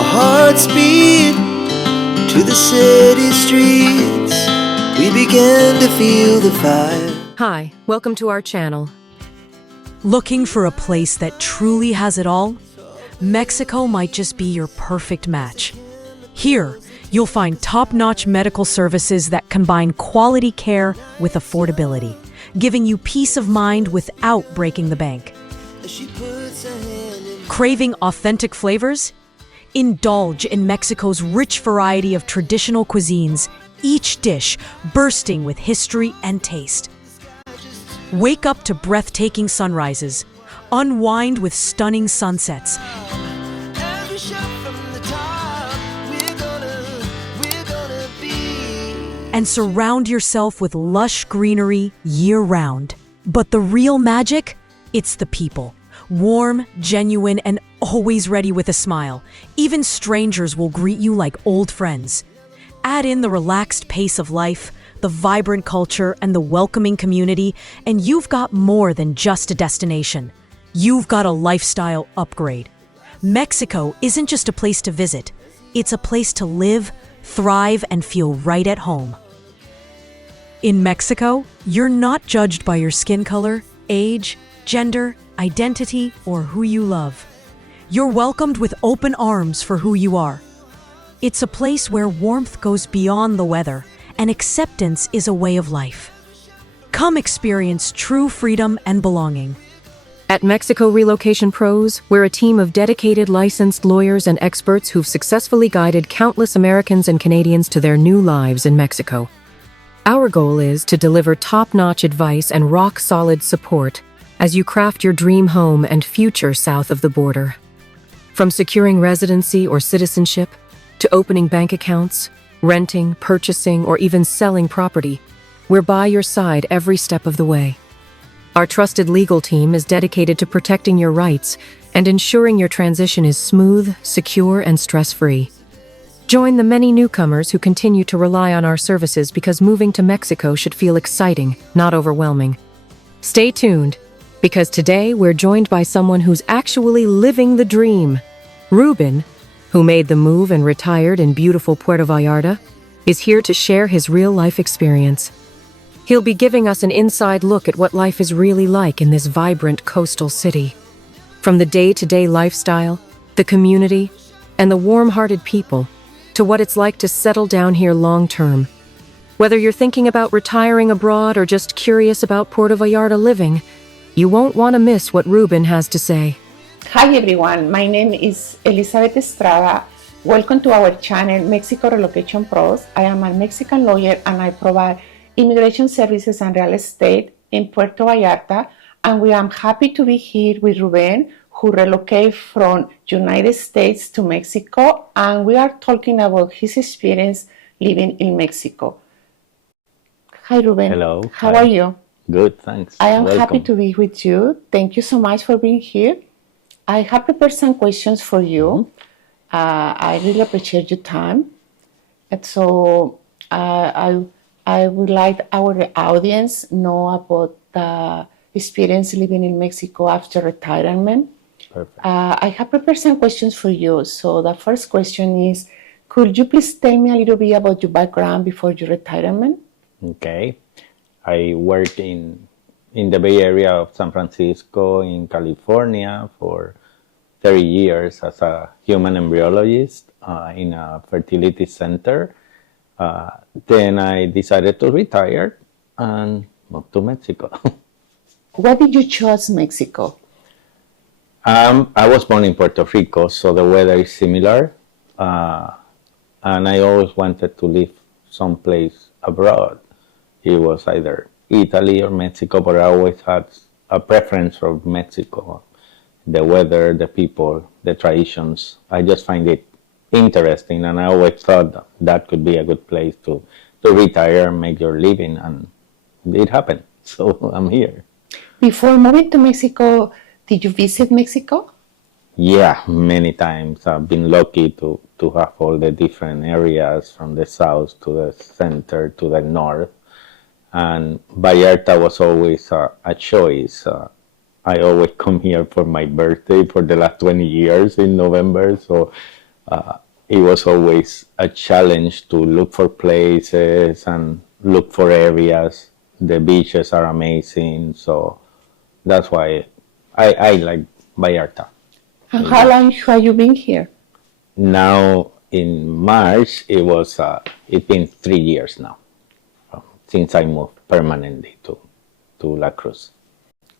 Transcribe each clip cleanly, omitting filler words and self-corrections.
Our hearts beat to the city streets. We began to feel the fire. Hi, welcome to our channel. Looking for a place that truly has it all? Mexico might just be your perfect match. Here, you'll find top-notch medical services that combine quality care with affordability, giving you peace of mind without breaking the bank. She puts her hand in Craving authentic flavors? Indulge in Mexico's rich variety of traditional cuisines, each dish bursting with history and taste. Wake up to breathtaking sunrises, unwind with stunning sunsets, every shot from the top. We're gonna be. and surround yourself with lush greenery year-round. But the real magic? It's the people. Warm, genuine, and always ready with a smile. Even strangers will greet you like old friends. Add in the relaxed pace of life, the vibrant culture, and the welcoming community, and you've got more than just a destination. You've got a lifestyle upgrade. Mexico isn't just a place to visit. It's a place to live, thrive, and feel right at home. In Mexico, you're not judged by your skin color, age, gender, identity, or who you love. You're welcomed with open arms for who you are. It's a place where warmth goes beyond the weather, and acceptance is a way of life. Come experience true freedom and belonging. At Mexico Relocation Pros, we're a team of dedicated licensed lawyers and experts who've successfully guided countless Americans and Canadians to their new lives in Mexico. Our goal is to deliver top-notch advice and rock-solid support as you craft your dream home and future south of the border. From securing residency or citizenship, to opening bank accounts, renting, purchasing, or even selling property, we're by your side every step of the way. Our trusted legal team is dedicated to protecting your rights and ensuring your transition is smooth, secure, and stress-free. Join the many newcomers who continue to rely on our services because moving to Mexico should feel exciting, not overwhelming. Stay tuned, because today we're joined by someone who's actually living the dream. Ruben, who made the move and retired in beautiful Puerto Vallarta, is here to share his real-life experience. He'll be giving us an inside look at what life is really like in this vibrant coastal city. From the day-to-day lifestyle, the community, and the warm-hearted people, to what it's like to settle down here long-term. Whether you're thinking about retiring abroad or just curious about Puerto Vallarta living, you won't want to miss what Ruben has to say. Hi everyone, my name is Elizabeth Estrada. Welcome to our channel Mexico Relocation Pros. I am a Mexican lawyer and I provide immigration services and real estate in Puerto Vallarta, and we are happy to be here with Ruben, who relocated from United States to Mexico, and we are talking about his experience living in Mexico. Hi Ruben. Hello. How Hi. are you? Good, thanks. I am Welcome. happy to be with you. Thank you so much for being here. I have prepared some questions for you. I really appreciate your time. And so I would like our audience know about the experience living in Mexico after retirement. Perfect. I have prepared some questions for you. So the first question is, could you please tell me a little bit about your background before your retirement? Okay. I worked in the Bay Area of San Francisco in California for 30 years as a human embryologist in a fertility center. Then I decided to retire and move to Mexico. Why did you choose Mexico? I was born in Puerto Rico, so the weather is similar. And I always wanted to live someplace abroad. It was either Italy or Mexico, but I always had a preference for Mexico. The weather, the people, the traditions. I just find it interesting, and I always thought that could be a good place to retire, make your living, and it happened. So I'm here. Before moving to Mexico, did you visit Mexico? Yeah, many times. I've been lucky to have all the different areas from the south to the center to the north. And Vallarta was always a choice. I always come here for my birthday for the last 20 years in November. So it was always a challenge to look for places and look for areas. The beaches are amazing, so that's why I like Vallarta. And how long have you been here? Now in March, it's been 3 years now since I moved permanently to La Cruz.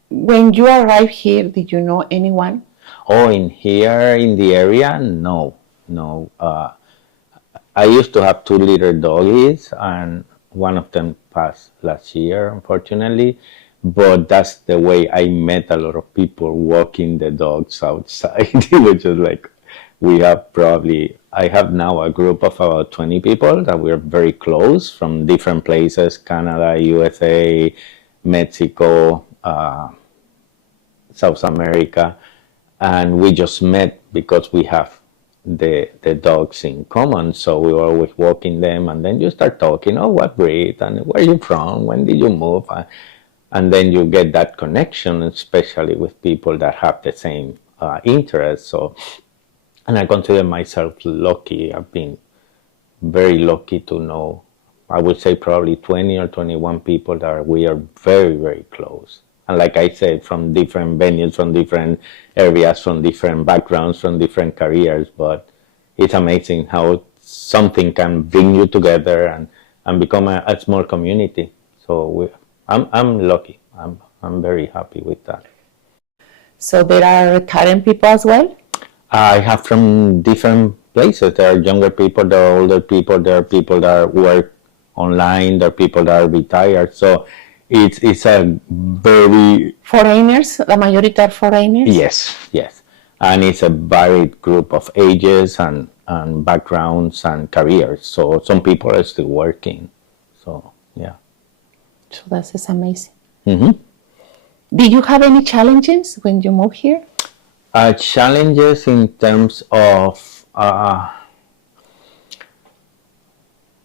When you arrived here, did you know anyone? Oh, in here in the area, no, no. I used to have two little doggies, and one of them passed last year, unfortunately. But that's the way I met a lot of people walking the dogs outside. It was just like I have now a group of about 20 people that we're very close from different places: Canada, USA, Mexico, South America, and we just met because we have the dogs in common. So we were always walking them, and then you start talking. Oh, what breed? And where are you from? When did you move? And then you get that connection, especially with people that have the same interests. So, and I consider myself lucky. I've been very lucky to know, I would say probably 20 or 21 people that we are very, very close. And like I said, from different venues, from different areas, from different backgrounds, from different careers. But it's amazing how something can bring you together and become a small community. So I'm lucky. I'm very happy with that. So there are retiring people as well? I have from different places. There are younger people, there are older people, there are people that work online, there are people that are retired. So it's a very... Foreigners? The majority are foreigners? Yes, yes. And it's a varied group of ages and backgrounds and careers. So some people are still working. So, yeah. So that's just amazing. Mm-hmm. Did you have any challenges when you moved here? Challenges in terms of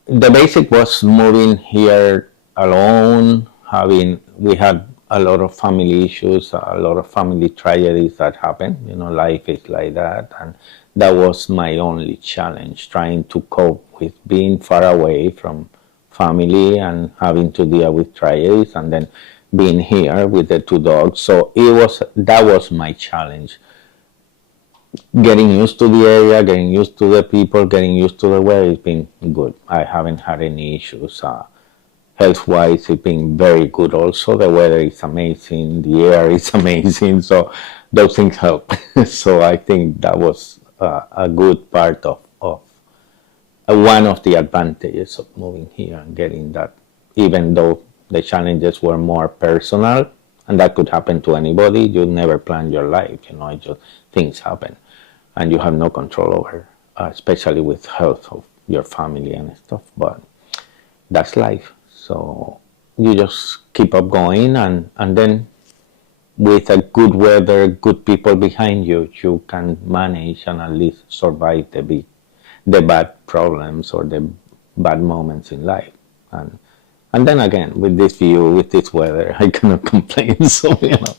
the basic was moving here alone. We had a lot of family issues, a lot of family tragedies that happened. You know, life is like that, and that was my only challenge, trying to cope with being far away from family and having to deal with tragedies, and then being here with the two dogs. So that was my challenge. Getting used to the area, getting used to the people, getting used to the weather has been good. I haven't had any issues. Health-wise, it's been very good also. The weather is amazing, the air is amazing, so those things help. So I think that was a good part of one of the advantages of moving here and getting that, even though the challenges were more personal, and that could happen to anybody. You never plan your life, it just things happen, and you have no control over, especially with health of your family and stuff. But that's life. So you just keep up going, and then with a good weather, good people behind you, you can manage and at least survive the bad problems or the bad moments in life. And then again, with this view, with this weather, I cannot complain. So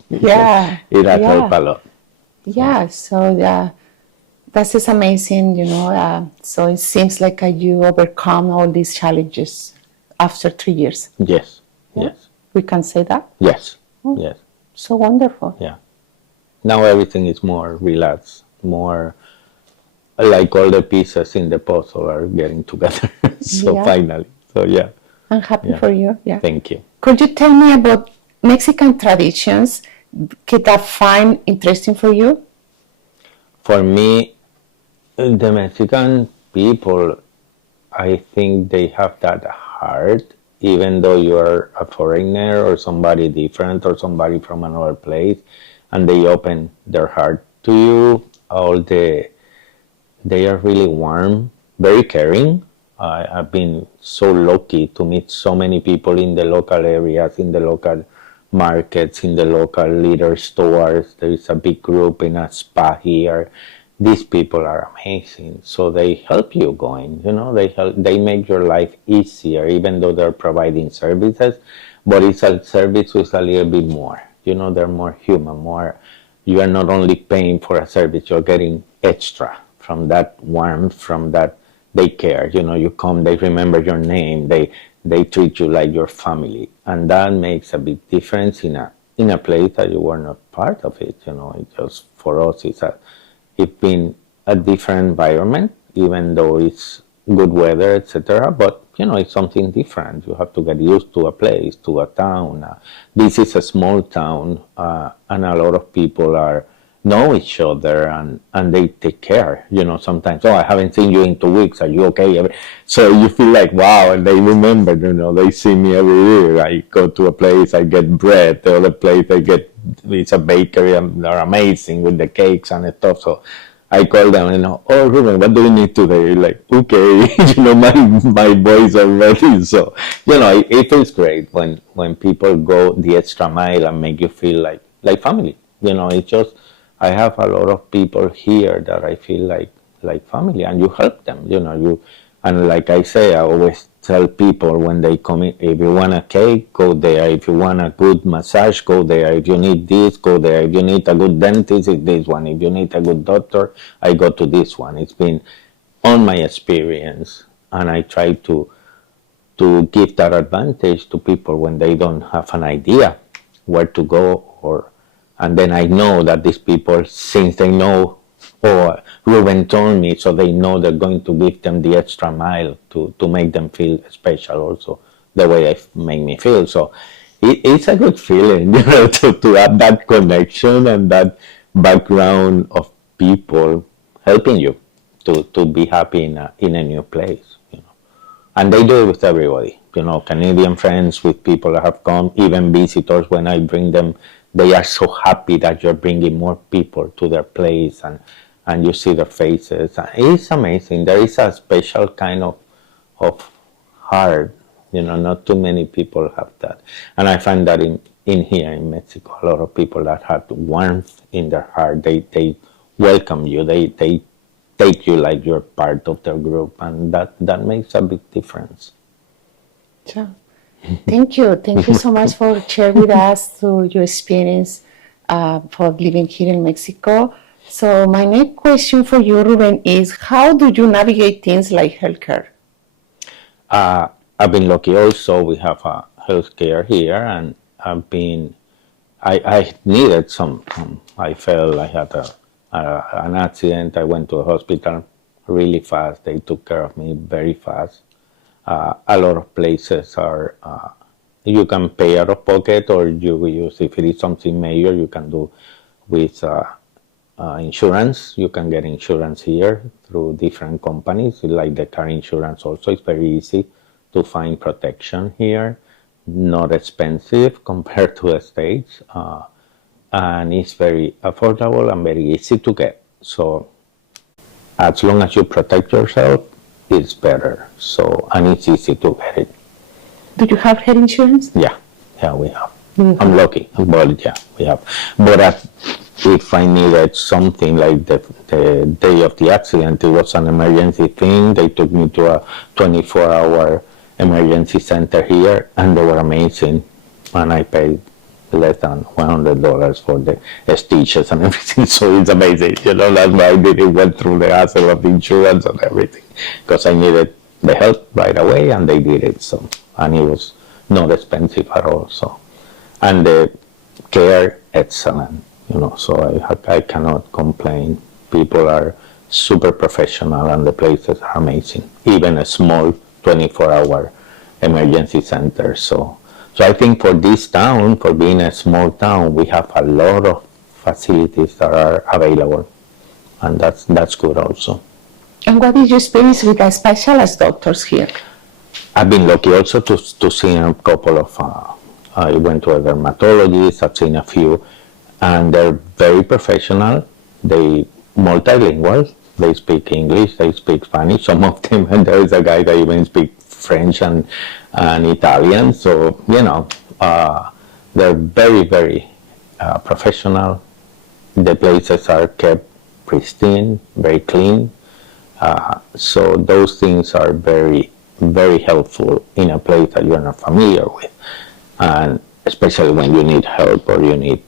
Yeah, it has helped a lot. Yeah, so that's just amazing, so it seems like you overcome all these challenges after 3 years. Yes, yes. We can say that? Yes, yes. So wonderful. Yeah. Now everything is more relaxed, more like all the pieces in the puzzle are getting together. So Yeah. finally, so yeah. I'm happy Yeah. for you. Yeah. Thank you. Could you tell me about Mexican traditions that I find interesting for you? For me, the Mexican people, I think they have that heart, even though you are a foreigner or somebody different or somebody from another place, and they open their heart to you. They are really warm, very caring. I've been so lucky to meet so many people in the local areas, in the local markets, in the local liquor stores. There is a big group in a spa here. These people are amazing. So they help you going, they make your life easier, even though they're providing services, but it's a service with a little bit more. They're more human, you are not only paying for a service, you're getting extra from that warmth, from that they care. You know, you come, they remember your name, they treat you like your family, and that makes a big difference in a place that you were not part of it. You know, it just for us it's been a different environment, even though it's good weather, etc. But you know, it's something different. You have to get used to a place, to a town. This is a small town, and a lot of people know each other, and they take care. You know, sometimes, oh, I haven't seen you in 2 weeks. Are you okay? So you feel like, wow, and they remember. You know, they see me every year. I go to a place, I get bread. The other place, it's a bakery, and they're amazing with the cakes and stuff. So I call them and oh Ruben, what do you need today? Like, okay, you know, my boys are ready. So, you know, it feels great when people go the extra mile and make you feel like family. You know, it's just, I have a lot of people here that I feel like family, and you help them, you know, and like I say, I always tell people when they come in, if you want a cake, go there. If you want a good massage, go there. If you need this, go there. If you need a good dentist, it's this one. If you need a good doctor, I go to this one. It's been on my experience, and I try to give that advantage to people when they don't have an idea where to go, and then I know that these people, since they know, or Ruben told me, so they know they're going to give them the extra mile to make them feel special also, the way I make me feel. So it's a good feeling, you know, to have that connection and that background of people helping you to be happy in a new place, you know. And they do it with everybody, you know, Canadian friends, with people that have come, even visitors, when I bring them, they are so happy that you're bringing more people to their place, and you see their faces. It's amazing. There is a special kind of heart, you know, not too many people have that. And I find that in here in Mexico, a lot of people that have warmth in their heart, they welcome you, they take you like you're part of their group, and that makes a big difference. Sure. Thank you so much for sharing with us your experience for living here in Mexico. So my next question for you, Ruben, is how do you navigate things like healthcare? I've been lucky also. We have healthcare here, and I needed some. I fell. I had an accident. I went to a hospital really fast. They took care of me very fast. A lot of places are you can pay out of pocket, or you use, if it is something major, you can do with insurance. You can get insurance here through different companies, like the car insurance also. It's very easy to find protection here, not expensive compared to the States, and it's very affordable and very easy to get. So as long as you protect yourself, it's better. So, and it's easy to get it. Do you have health insurance? Yeah, we have. Mm-hmm. I'm lucky, but yeah, we have. But if I needed something, like the day of the accident, it was an emergency thing. They took me to a 24-hour emergency center here, and they were amazing. And I paid less than $100 for the stitches and everything. So it's amazing. You know, that's why I didn't went through the hassle of the insurance and everything, because I needed the help right away, and they did it. So, and it was not expensive at all. So, and the care, excellent. You know, so I cannot complain. People are super professional, and the places are amazing. Even a small 24-hour emergency center. So I think for this town, for being a small town, we have a lot of facilities that are available, and that's good also. And what is your experience with the specialist doctors here? I've been lucky also to see a couple of, I went to a dermatologist, I've seen a few, and they're very professional. They multilingual. They speak English, they speak Spanish, some of them, and there is a guy that even speaks French and Italian. So, you know, they're very, very professional. The places are kept pristine, very clean. So those things are very, very helpful in a place that you're not familiar with, and especially when you need help or you need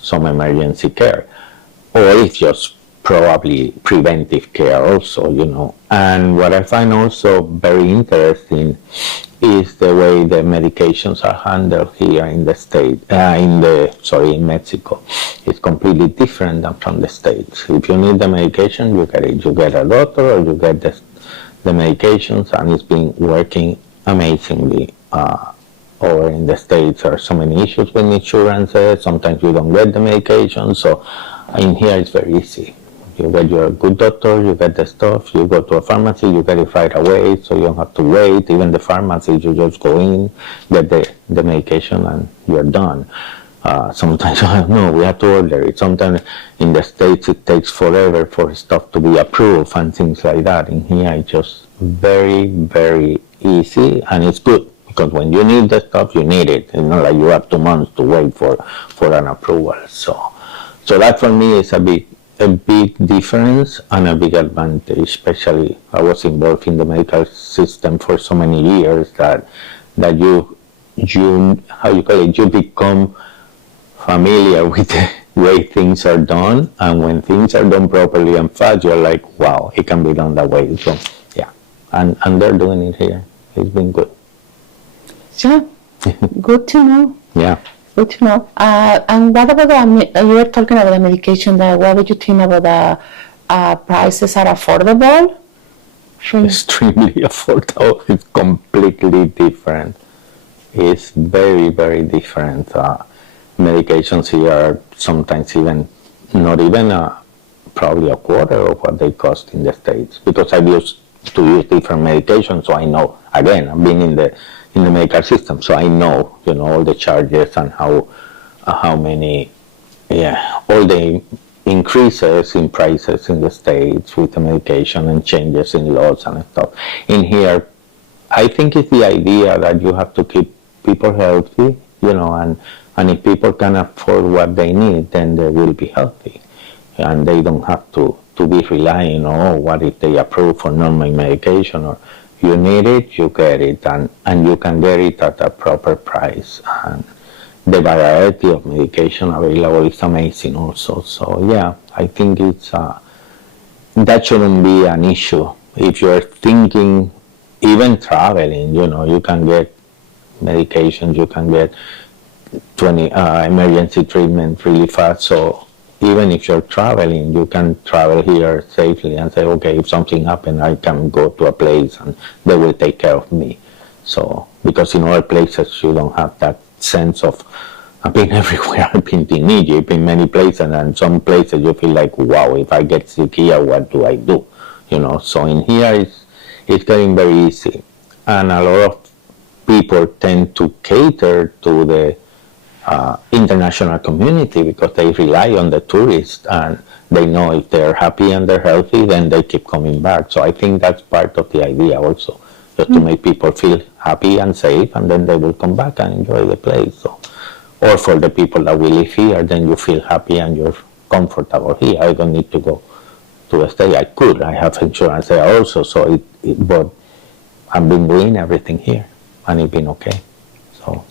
some emergency care, or if just probably preventive care also, And what I find also very interesting is the way the medications are handled here in the state, in Mexico. It's completely different than from the States. If you need the medication, you get it. You get a doctor or you get the medications, and it's been working amazingly. Over in the States, there are so many issues with insurances. Sometimes you don't get the medication. So in here, it's very easy. You get your good doctor, you get the stuff, you go to a pharmacy, you get it right away, so you don't have to wait. Even the pharmacy, you just go in, get the medication, and you're done. Sometimes, no, we have to order it. Sometimes in the States, it takes forever for stuff to be approved and things like that. In here, it's just very, very easy, and it's good. Because when you need the stuff, you need it. It's not like you have 2 months to wait for an approval. So that for me is a big difference and a big advantage. Especially, I was involved in the medical system for so many years that you how you call it, you become familiar with the way things are done, and when things are done properly and fast, you're like, wow, it can be done that way. So yeah, and they're doing it here. It's been good. Yeah, good to know. Yeah. Good to know. And what about you were talking about the medication. What would you think about the prices are affordable? Extremely affordable. It's completely different. It's very, very different. Medications here are sometimes not even probably a quarter of what they cost in the States, because I've used to use different medications, so I know. Again, I've been in the medical system, so I know, all the charges and how many, all the increases in prices in the States with the medication and changes in laws and stuff. In here, I think it's the idea that you have to keep people healthy, and if people can afford what they need, then they will be healthy, and they don't have to be relying on, what if they approve for normal medication, or you need it, you get it, and you can get it at a proper price. And the variety of medication available is amazing also. So yeah, I think that shouldn't be an issue. If you're thinking, even traveling, you can get medications, you can get 20 emergency treatment really fast. So even if you're traveling, you can travel here safely and say, okay, if something happens, I can go to a place and they will take care of me. So, because in other places, you don't have that sense of, I've been everywhere. I've been in Egypt, in many places, and some places you feel like, wow, if I get sick here, what do I do? So in here, it's getting very easy. And a lot of people tend to cater to the international community, because they rely on the tourists, and they know if they're happy and they're healthy, then they keep coming back. So I think that's part of the idea also, just to make people feel happy and safe, and then they will come back and enjoy the place. So, or for the people that will live here, then you feel happy and you're comfortable here. I don't need to go to a stay. I have insurance there also, so but I've been doing everything here, and it's been okay. So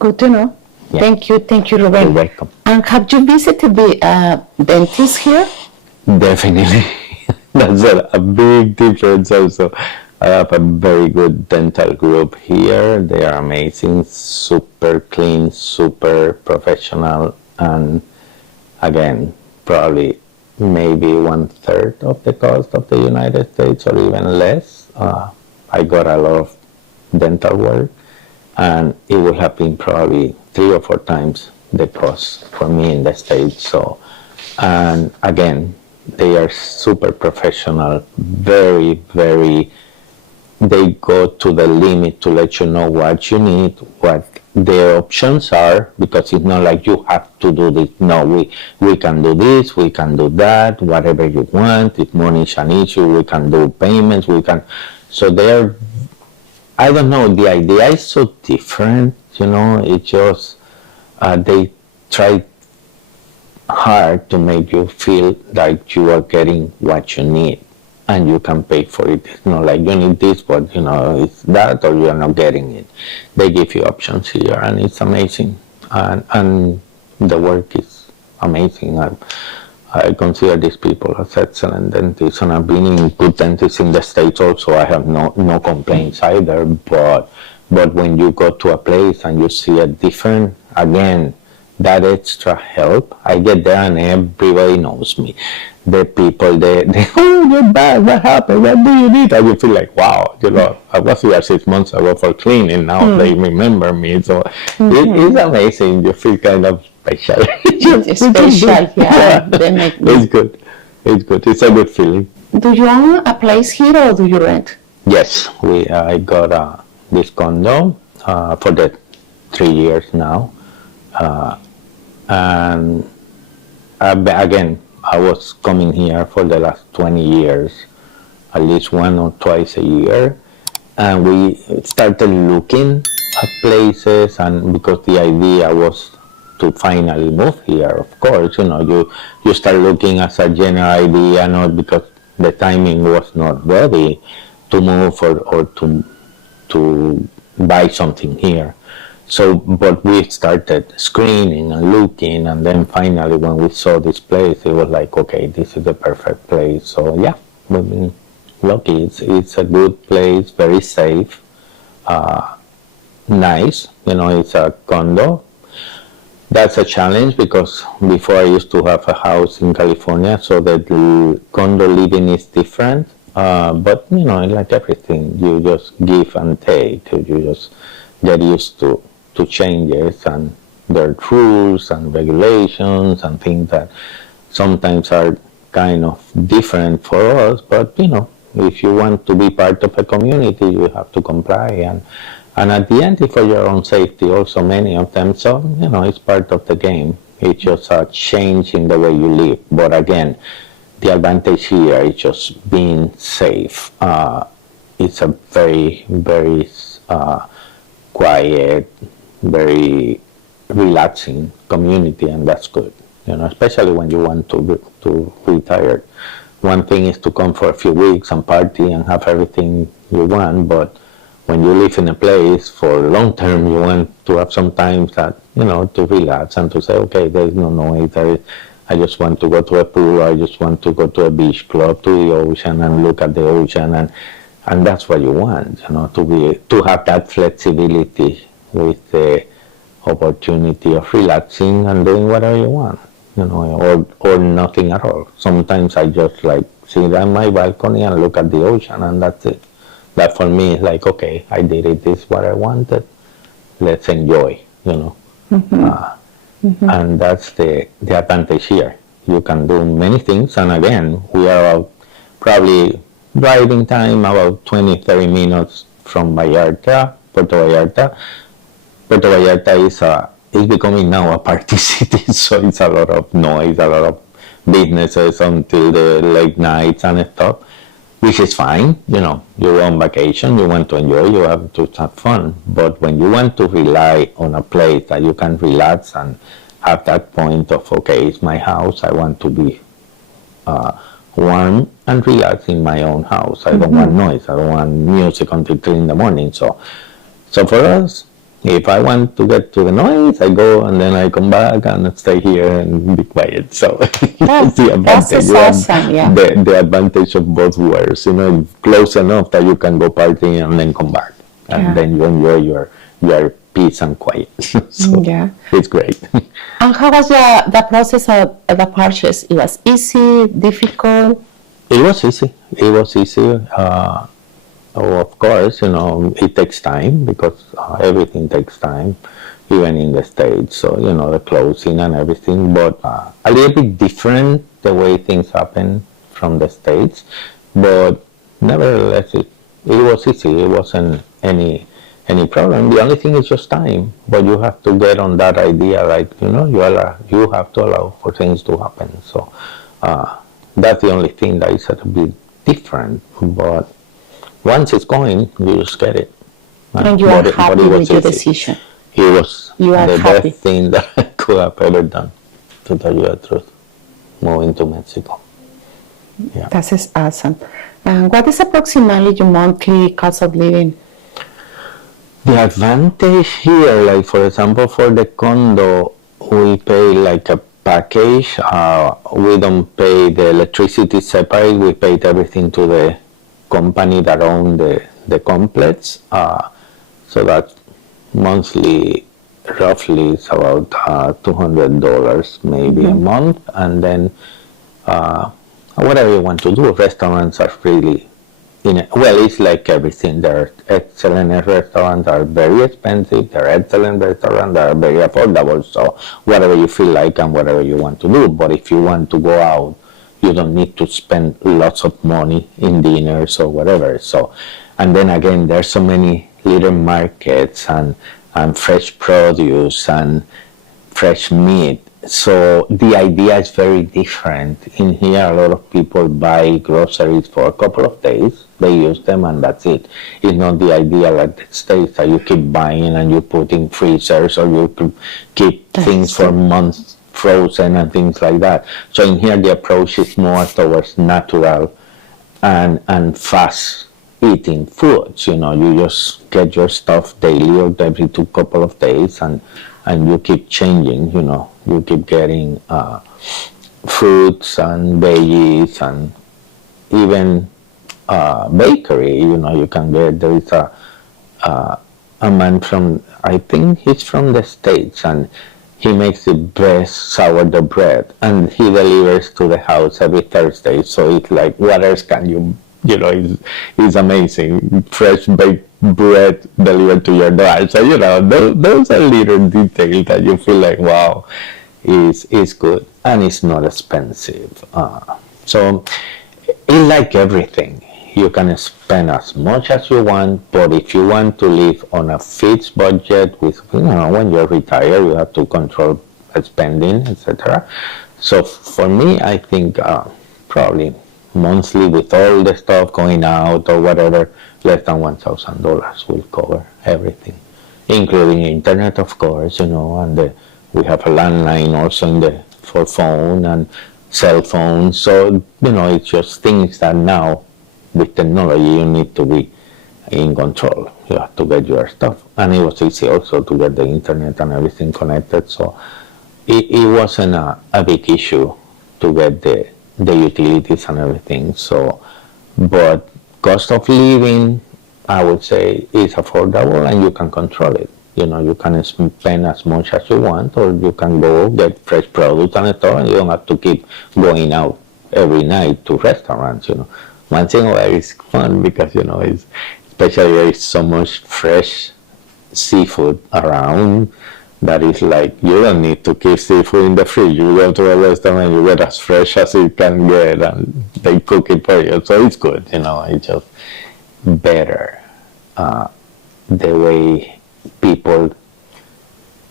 good to know. Yeah. Thank you, Ruben. You're welcome. And have you visited the dentist here? Definitely. That's a big difference also. I have a very good dental group here. They are amazing, super clean, super professional, and again, probably maybe 1/3 of the cost of the United States, or even less. I got a lot of dental work, and it would have been probably 3 or 4 times the cost for me in the States. So, and again, they are super professional, very, very, they go to the limit to let you know what you need, what their options are, because it's not like you have to do this. No, we can do this, we can do that, whatever you want. If money is an issue, we can do payments, so they're, I don't know, the idea is so different, it's just, they try hard to make you feel like you are getting what you need, and you can pay for it. It's not like you need this, but it's that, or you're not getting it. They give you options here, and it's amazing, and the work is amazing. I consider these people as excellent dentists, and I've been in good dentists in the States also. I have no complaints either. But when you go to a place and you see a different, again, that extra help, I get there and everybody knows me. The people, they oh, you're bad, what happened, what do you need? And you feel like, wow, I was here 6 months ago for cleaning, now they remember me. So it's amazing, you feel kind of special. Special, yeah. They make me. It's good, it's a good feeling. Do you own a place here or do you rent? Yes, I got this condo for the 3 years now. And again, I was coming here for the last 20 years, at least 1 or twice a year, and we started looking at places, and because the idea was to finally move here, of course, you start looking as a general idea, not because the timing was not ready to move or to buy something here. So, but we started screening and looking, and then finally when we saw this place, it was like, okay, this is the perfect place. So yeah, we've been lucky. It's a good place, very safe, nice. It's a condo. That's a challenge because before I used to have a house in California, so that the condo living is different. But like everything, you just give and take. You just get used to changes, and there are rules and regulations and things that sometimes are kind of different for us, but if you want to be part of a community, you have to comply, and at the end, it's for your own safety also, many of them. So it's part of the game. It's just a change in the way you live. But again, the advantage here is just being safe. It's a very, very quiet, very relaxing community, and that's good. Especially when you want to retire. One thing is to come for a few weeks and party and have everything you want, but when you live in a place for long term, you want to have some time that to relax and to say, okay, there's no noise. I just want to go to a pool. I just want to go to a beach club, to the ocean, and look at the ocean, and that's what you want, to have that flexibility with the opportunity of relaxing and doing whatever you want, or nothing at all. Sometimes I just sit on my balcony and look at the ocean, and that's it. That for me is like, okay, I did it. This is what I wanted. Let's enjoy, And that's the advantage here. You can do many things, and again, we are probably driving time about 20-30 minutes from Puerto Vallarta. Puerto Vallarta is becoming now a party city, so it's a lot of noise, a lot of businesses until the late nights and stuff, which is fine. You're on vacation, you want to enjoy, you have to have fun. But when you want to rely on a place that you can relax and have that point of, okay, it's my house, I want to be warm and relax in my own house. I don't want noise, I don't want music until 3 in the morning. So for us, if I want to get to the noise, I go and then I come back and stay here and be quiet. So that's the advantage. Awesome, yeah. The advantage of both worlds, close enough that you can go partying and then come back, and then you enjoy your peace and quiet. So it's great. And how was the process of the purchase? It was easy, difficult? It was easy. Of course, it takes time because everything takes time, even in the States. So, the closing and everything, but a little bit different the way things happen from the States. But nevertheless, it was easy. It wasn't any problem. The only thing is just time. But you have to get on that idea, you have to allow for things to happen. So that's the only thing that is a bit different. But once it's going, you just get it. And you are happy with your decision. It was the best thing that I could have ever done, to tell you the truth, moving to Mexico. Yeah. That is awesome. And what is approximately your monthly cost of living? The advantage here, for example, for the condo, we pay package. We don't pay the electricity separate. We paid everything to the company that owned the complex. So that monthly, roughly, is about $200 maybe a month. And then whatever you want to do, restaurants are really well, it's like everything. There are excellent restaurants that are very expensive. There are excellent restaurants that are very affordable. So whatever you feel like and whatever you want to do. But if you want to go out, you don't need to spend lots of money in dinners or whatever. So, and then again, there's so many little markets and fresh produce and fresh meat. So the idea is very different. In here, a lot of people buy groceries for a couple of days. They use them and that's it. It's not the idea like the States that you keep buying and you put in freezers or you keep things for months frozen and things like that. So in here, the approach is more towards natural and fast eating foods. You just get your stuff daily or every couple of days and you keep changing, you keep getting fruits and veggies and even bakery, you can get. There is a man from, I think he's from the States, and he makes the best sourdough bread and he delivers to the house every Thursday. So it's like, what else can you it's amazing. Fresh baked bread delivered to your door. So, those are little details that you feel like, wow, is good. And it's not expensive. So it's like everything. You can spend as much as you want, but if you want to live on a fixed budget with, when you're retired, you have to control spending, etc. So for me, I think probably monthly with all the stuff going out or whatever, less than $1,000 will cover everything, including internet, of course, and we have a landline also for phone and cell phone. So, it's just things that now with technology you need to be in control. You have to get your stuff. And it was easy also to get the internet and everything connected. So it wasn't a big issue to get the utilities and everything. So, but cost of living, I would say, is affordable and you can control it. You can spend as much as you want, or you can go get fresh produce and stuff, and you don't have to keep going out every night to restaurants. One thing where it's fun because it's, especially there is so much fresh seafood around. That is like, you don't need to keep seafood in the fridge. You go to a restaurant, you get as fresh as you can get, and they cook it for you. So it's good, it's just better. The way people,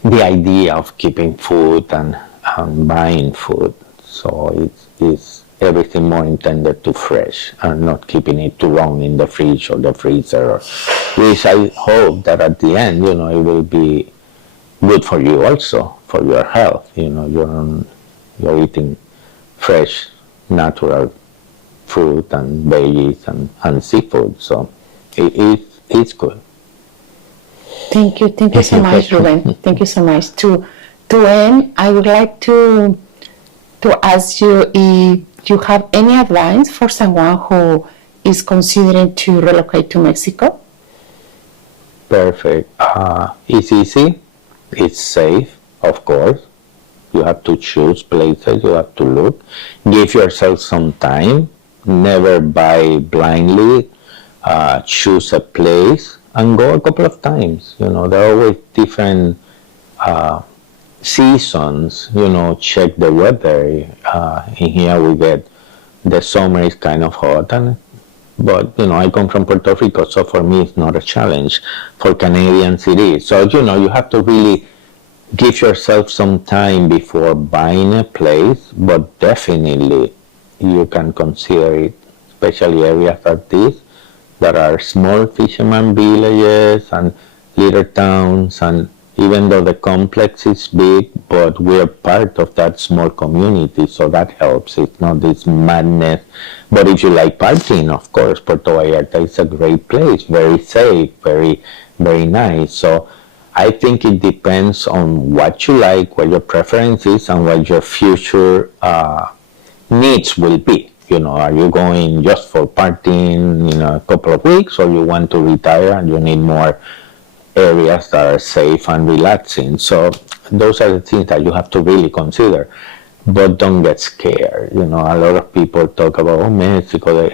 the idea of keeping food and buying food. So it's everything more intended to fresh and not keeping it too long in the fridge or the freezer. Which I hope that at the end, it will be good for you also, for your health. You're eating fresh, natural fruit and veggies and seafood. So it's good. Thank you so much, Ruben. Thank you so much. To end, I would like to ask you if you have any advice for someone who is considering to relocate to Mexico. Perfect. It's easy. It's safe, of course. You have to choose places, you have to look. Give yourself some time. Never buy blindly. Choose a place and go a couple of times. There are always different seasons. Check the weather. In here we get, the summer is kind of hot, but I come from Puerto Rico, so for me it's not a challenge. For Canadians it is. So you have to really give yourself some time before buying a place, but definitely you can consider it, especially areas like this that are small fisherman villages and little towns, and even though the complex is big, but we're part of that small community, so that helps. It's not this madness. But if you like partying, of course, Puerto Vallarta is a great place, very safe, very, very nice. So I think it depends on what you like, what your preference is, and what your future needs will be. Are you going just for partying in a couple of weeks, or you want to retire and you need more areas that are safe and relaxing? So those are the things that you have to really consider. But don't get scared. A lot of people talk about, oh, Mexico,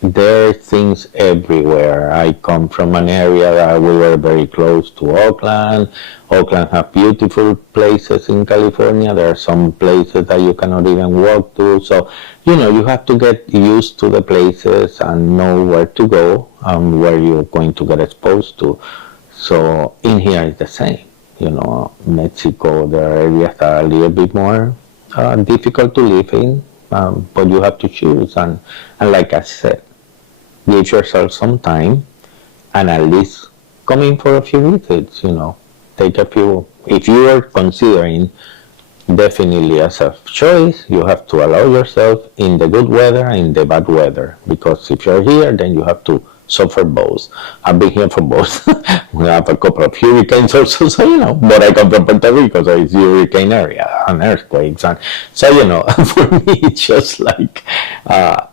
there are things everywhere. I come from an area that we were very close to Oakland. Oakland have beautiful places in California. There are some places that you cannot even walk to. So, you have to get used to the places and know where to go and where you're going to get exposed to. So in here it's the same. Mexico, there are areas that are a little bit more difficult to live in, but you have to choose. And like I said, give yourself some time and at least come in for a few visits, take a few. If you are considering definitely as a choice, you have to allow yourself in the good weather and in the bad weather, because if you're here, then you have to suffer both. I've been here for both. We have a couple of hurricanes also, so but I come from Puerto Rico, so it's hurricane area and earthquakes, and so for me it's just like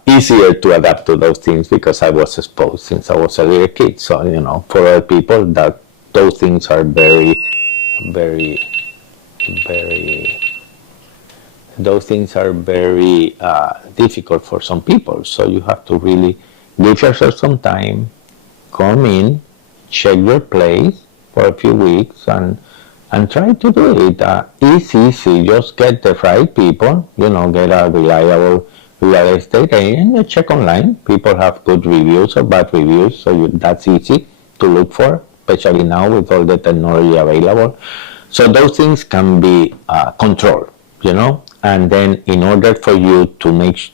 easier to adapt to those things because I was exposed since I was a little kid. So for other people, that those things are very, very, very. Those things are very difficult for some people. So you have to really give yourself some time, come in, check your place for a few weeks, and try to do it. It's easy. Just get the right people, get a reliable real estate agent, and check online. People have good reviews or bad reviews, so that's easy to look for, especially now with all the technology available. So those things can be controlled, and then in order for you to make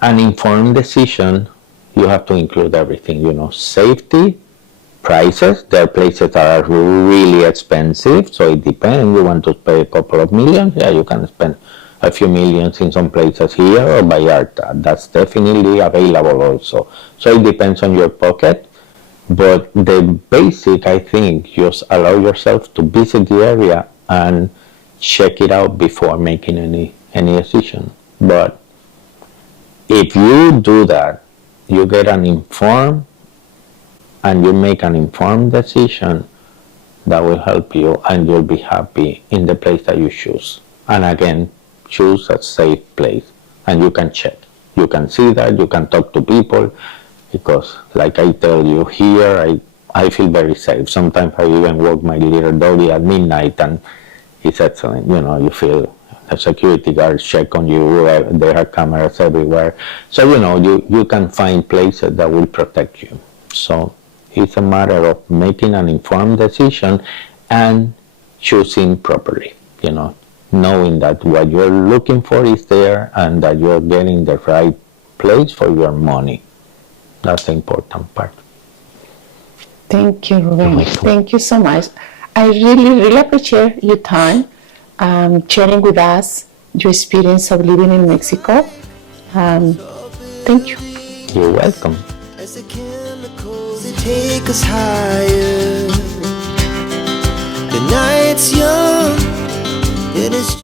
an informed decision, you have to include everything, safety, prices. There are places that are really expensive, so it depends. You want to pay a couple of millions, yeah, you can spend a few millions in some places here or Vallarta. That's definitely available also. So it depends on your pocket, but the basic, I think, just allow yourself to visit the area and check it out before making any decision. But if you do that, you get an informed and you make an informed decision that will help you, and you'll be happy in the place that you choose. And again, choose a safe place, and you can check. You can see that, you can talk to people, because like I tell you, here I feel very safe. Sometimes I even walk my little doggy at midnight, and it's excellent. You feel the security guards check on you. There are cameras everywhere. So, you can find places that will protect you. So it's a matter of making an informed decision and choosing properly, knowing that what you're looking for is there and that you're getting the right place for your money. That's the important part. Thank you, Ruben. Thank you so much. I really, really appreciate your time sharing with us your experience of living in Mexico. Thank you. You're welcome. As the chemicals that take us higher. The night's young, it is